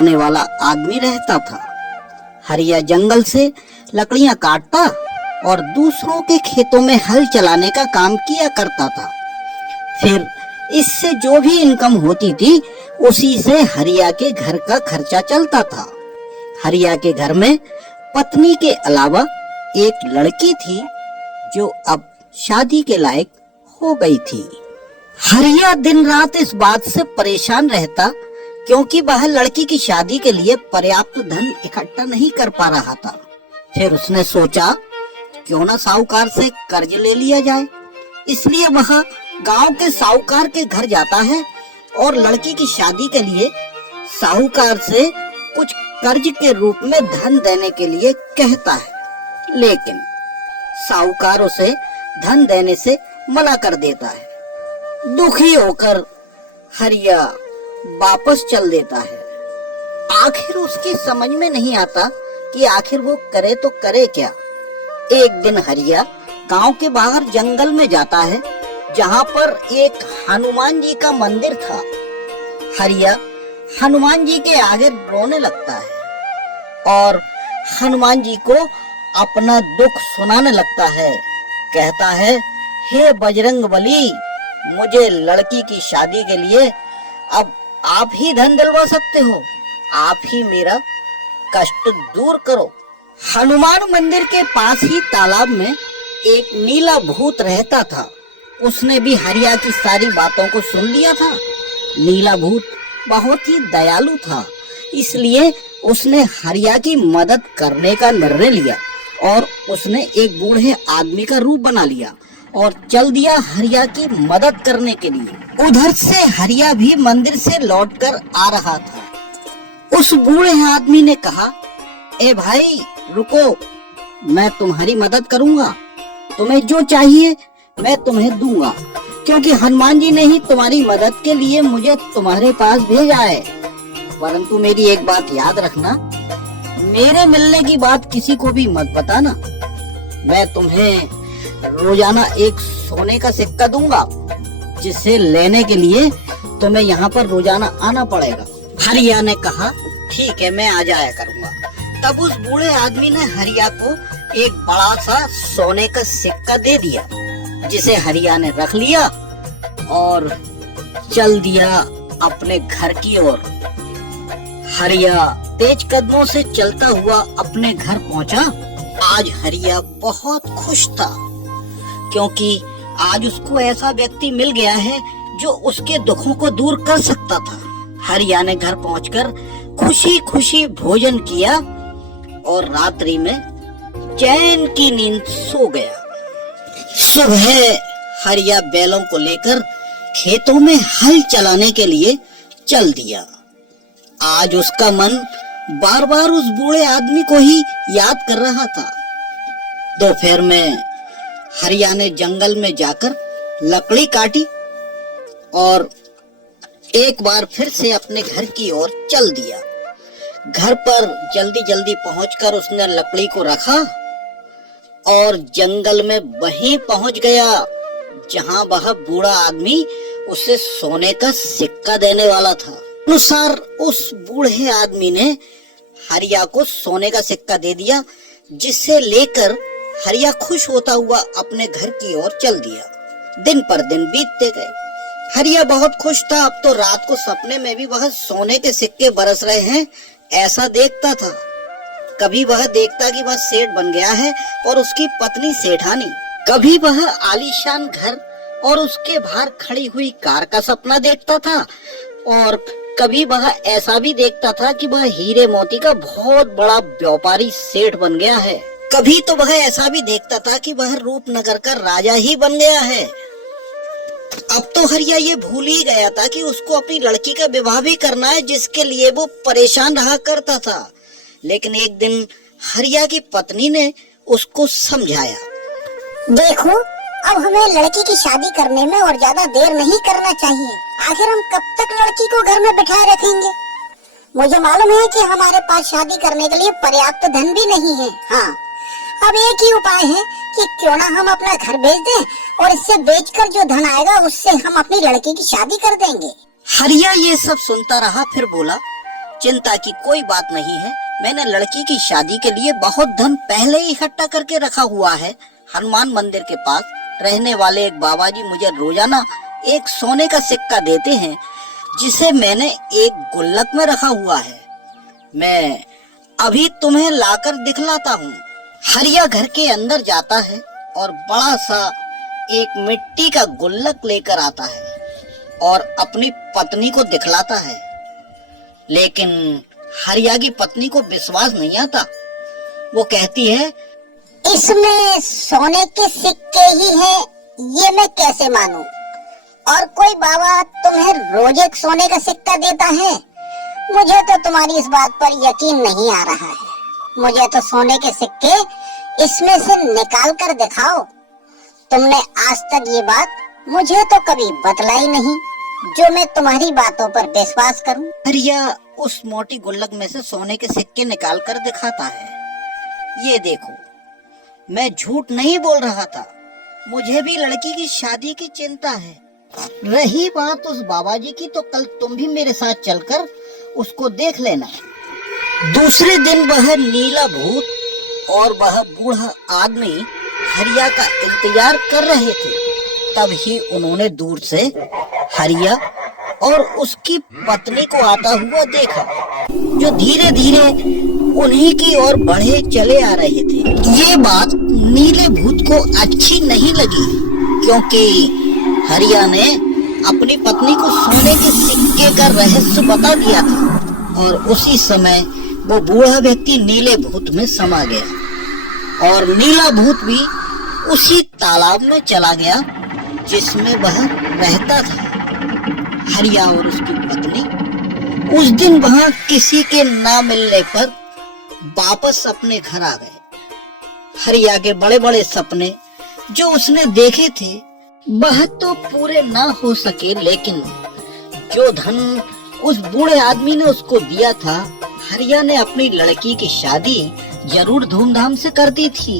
करने वाला आदमी रहता था। हरिया जंगल से लकड़ियां काटता और दूसरों के खेतों में हल चलाने का काम किया करता था। फिर इससे जो भी इनकम होती थी उसी से हरिया के घर का खर्चा चलता था। हरिया के घर में पत्नी के अलावा एक लड़की थी जो अब शादी के लायक हो गई थी। हरिया दिन रात इस बात से परेशान रहता क्योंकि वह लड़की की शादी के लिए पर्याप्त धन इकट्ठा नहीं कर पा रहा था। फिर उसने सोचा क्यों ना साहूकार से कर्ज ले लिया जाए। इसलिए वह गांव के साहूकार के घर जाता है और लड़की की शादी के लिए साहूकार से कुछ कर्ज के रूप में धन देने के लिए कहता है, लेकिन साहूकार उसे धन देने से मना कर देता है। दुखी होकर हरिया वापस चल देता है। आखिर उसकी समझ में नहीं आता कि आखिर वो करे तो करे क्या। एक दिन हरिया गांव के बाहर जंगल में जाता है जहां पर एक हनुमान जी का मंदिर था। हरिया हनुमान जी के आगे रोने लगता है और हनुमान जी को अपना दुख सुनाने लगता है। कहता है, हे बजरंग बली, मुझे लड़की की शादी के लिए अब आप ही धन दिलवा सकते हो। आप ही मेरा कष्ट दूर करो। हनुमान मंदिर के पास ही तालाब में एक नीला भूत रहता था। उसने भी हरिया की सारी बातों को सुन लिया था। नीला भूत बहुत ही दयालु था, इसलिए उसने हरिया की मदद करने का निर्णय लिया और उसने एक बूढ़े आदमी का रूप बना लिया और चल दिया हरिया की मदद करने के लिए। उधर से हरिया भी मंदिर से लौटकर आ रहा था। उस बूढ़े आदमी ने कहा, ए भाई रुको, मैं तुम्हारी मदद करूंगा। तुम्हें जो चाहिए मैं तुम्हें दूंगा, क्योंकि हनुमान जी ने ही तुम्हारी मदद के लिए मुझे तुम्हारे पास भेजा है। परंतु मेरी एक बात याद रखना, मेरे मिलने की बात किसी को भी मत बताना। मैं तुम्हें रोजाना एक सोने का सिक्का दूंगा, जिसे लेने के लिए तुम्हें यहाँ पर रोजाना आना पड़ेगा। हरिया ने कहा, ठीक है, मैं आ जाया करूंगा। तब उस बूढ़े आदमी ने हरिया को एक बड़ा सा सोने का सिक्का दे दिया, जिसे हरिया ने रख लिया और चल दिया अपने घर की ओर। हरिया तेज कदमों से चलता हुआ अपने घर पहुंचा। आज हरिया बहुत खुश था क्योंकि आज उसको ऐसा व्यक्ति मिल गया है जो उसके दुखों को दूर कर सकता था। हरिया ने घर पहुंचकर खुशी खुशी भोजन किया और रात्रि में चैन की नींद सो गया। सुबह हरिया बैलों को लेकर खेतों में हल चलाने के लिए चल दिया। आज उसका मन बार बार उस बूढ़े आदमी को ही याद कर रहा था। दोपहर में हरिया ने जंगल में जाकर लकड़ी काटी और एक बार फिर से अपने घर की ओर चल दिया। घर पर जल्दी जल्दी पहुंचकर उसने लकड़ी को रखा और जंगल में वहीं पहुंच गया जहां वह बूढ़ा आदमी उसे सोने का सिक्का देने वाला था। अनुसार उस बूढ़े आदमी ने हरिया को सोने का सिक्का दे दिया, जिसे लेकर हरिया खुश होता हुआ अपने घर की ओर चल दिया। दिन पर दिन बीतते गए। हरिया बहुत खुश था। अब तो रात को सपने में भी वह सोने के सिक्के बरस रहे हैं ऐसा देखता था। कभी वह देखता कि वह सेठ बन गया है और उसकी पत्नी सेठानी। कभी वह आलीशान घर और उसके बाहर खड़ी हुई कार का सपना देखता था और कभी वह ऐसा भी देखता था कि वह हीरे मोती का बहुत बड़ा व्यापारी सेठ बन गया है। कभी तो वह ऐसा भी देखता था कि वह रूपनगर का राजा ही बन गया है। अब तो हरिया ये भूल ही गया था कि उसको अपनी लड़की का विवाह भी करना है, जिसके लिए वो परेशान रहा करता था। लेकिन एक दिन हरिया की पत्नी ने उसको समझाया, देखो, अब हमें लड़की की शादी करने में और ज्यादा देर नहीं करना चाहिए। आखिर हम कब तक लड़की को घर में बिठाए रखेंगे? मुझे मालूम है कि हमारे पास शादी करने के लिए पर्याप्त धन भी नहीं है। हाँ, अब एक ही उपाय है कि क्यों ना हम अपना घर बेच दें और इससे बेचकर जो धन आएगा उससे हम अपनी लड़की की शादी कर देंगे। हरिया ये सब सुनता रहा। फिर बोला, चिंता की कोई बात नहीं है। मैंने लड़की की शादी के लिए बहुत धन पहले ही इकट्ठा करके रखा हुआ है। हनुमान मंदिर के पास रहने वाले एक बाबा जी मुझे रोजाना एक सोने का सिक्का देते हैं, जिसे मैंने एक गुल्लक में रखा हुआ है। मैं अभी तुम्हें लाकर दिखलाता हूँ। हरिया घर के अंदर जाता है और बड़ा सा एक मिट्टी का गुल्लक लेकर आता है और अपनी पत्नी को दिखलाता है, लेकिन हरिया की पत्नी को विश्वास नहीं आता। वो कहती है, इसमें सोने के सिक्के ही हैं, ये मैं कैसे मानूं? और कोई बाबा तुम्हें रोज एक सोने का सिक्का देता है? मुझे तो तुम्हारी इस बात पर यकीन नहीं आ रहा है। मुझे तो सोने के सिक्के इसमें से निकाल कर दिखाओ। तुमने आज तक ये बात मुझे तो कभी बतलाई नहीं, जो मैं तुम्हारी बातों पर विश्वास करूं। हरिया उस मोटी गुल्लक में से सोने के सिक्के निकाल कर दिखाता है। ये देखो, मैं झूठ नहीं बोल रहा था। मुझे भी लड़की की शादी की चिंता है। रही बात उस बाबा जी की, तो कल तुम भी मेरे साथ चलकर उसको देख लेना। दूसरे दिन वह नीला भूत और वह बूढ़ा आदमी हरिया का इंतजार कर रहे थे। तब ही उन्होंने दूर से हरिया और उसकी पत्नी को आता हुआ देखा, जो धीरे धीरे उन्हीं की ओर बढ़े चले आ रहे थे। ये बात नीले भूत को अच्छी नहीं लगी, क्योंकि हरिया ने अपनी पत्नी को सोने के सिक्के का रहस्य बता दिया था। और उसी समय वो बूढ़ा व्यक्ति नीले भूत में समा गया और नीला भूत भी उसी तालाब में चला गया जिसमें वह रहता था। हरिया और उसकी पत्नी उस दिन वहां किसी के ना मिलने पर वापस अपने घर आ गए। हरिया के बड़े बड़े सपने जो उसने देखे थे वह तो पूरे ना हो सके, लेकिन जो धन उस बूढ़े आदमी ने उसको दिया था, हरिया ने अपनी लड़की की शादी जरूर धूमधाम से कर दी थी।